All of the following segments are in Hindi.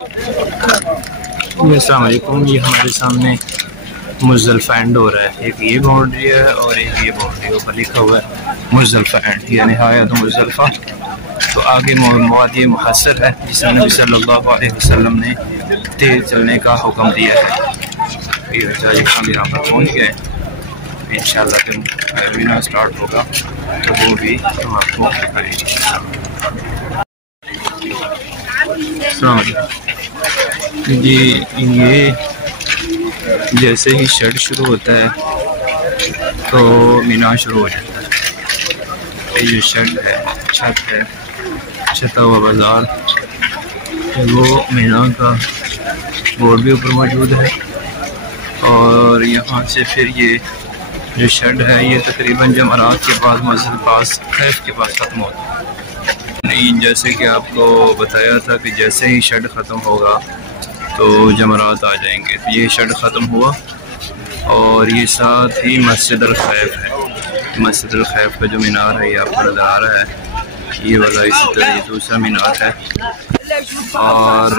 अस्सलाम वालेकुम। ये हमारे सामने मुज़्ज़लिफ़ा एंड हो रहा है। एक ये बाउंड्री है और एक ये बाउंड्री, ऊपर लिखा हुआ है मुज़्ज़लिफ़ा एंड, यानी निहायत मुज़्ज़लिफ़ा। तो आगे वादी मुहस्सर है जिसमें नबी सल्लल्लाहु अलैहि वसल्लम ने तेज़ चलने का हुक्म दिया है। हम यहाँ पर पहुँच गए, इंशाअल्लाह फिर मीना स्टार्ट होगा तो वो भी हम आपको दिखाएंगे। जी, ये जैसे ही शेड शुरू होता है तो मीना शुरू हो जाता है। ये जो शेड है, छत है, छता हुआ बाज़ार, वो मीना का बोर्ड भी ऊपर मौजूद है। और यहाँ से फिर ये जो शेड है ये तकरीबन जमरात के पास, मस्जिद पास खैफ के पास ख़त्म होता है। नहीं, जैसे कि आपको बताया था कि जैसे ही शेड ख़त्म होगा तो जमरात आ जाएंगे। तो ये शेड ख़त्म हुआ और ये साथ ही मस्जिद अल खैफ है। मस्जिद अल खैफ का जो मीनार है ये आपको नज़र आ रहा है, ये वाला। इसी तरह ये दूसरा मीनार है और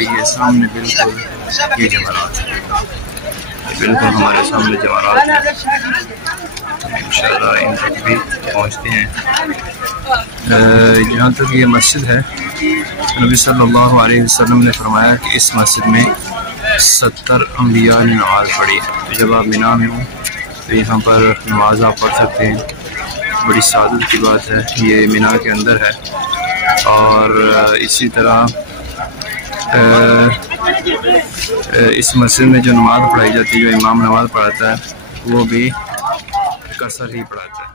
ये सामने बिल्कुल ये जमरात है, बिल्कुल हमारे सामने जमरात है। इंशाअल्लाह इन तक भी पहुँचते हैं। जहाँ तक ये मस्जिद है, नबी सल्लल्लाहु अलैहि वसल्लम ने फरमाया कि इस मस्जिद में 70 अम्बिया ने नमाज़ पढ़ी। तो जब आप मीना में हो तो यहाँ पर नमाज आप पढ़ सकते हैं। बड़ी सादत की बात है, ये मीना के अंदर है। और इसी तरह इस मस्जिद में जो नमाज़ पढ़ाई जाती है, जो इमाम नमाज़ पढ़ाता है वो भी कसर ही पढ़ाता है।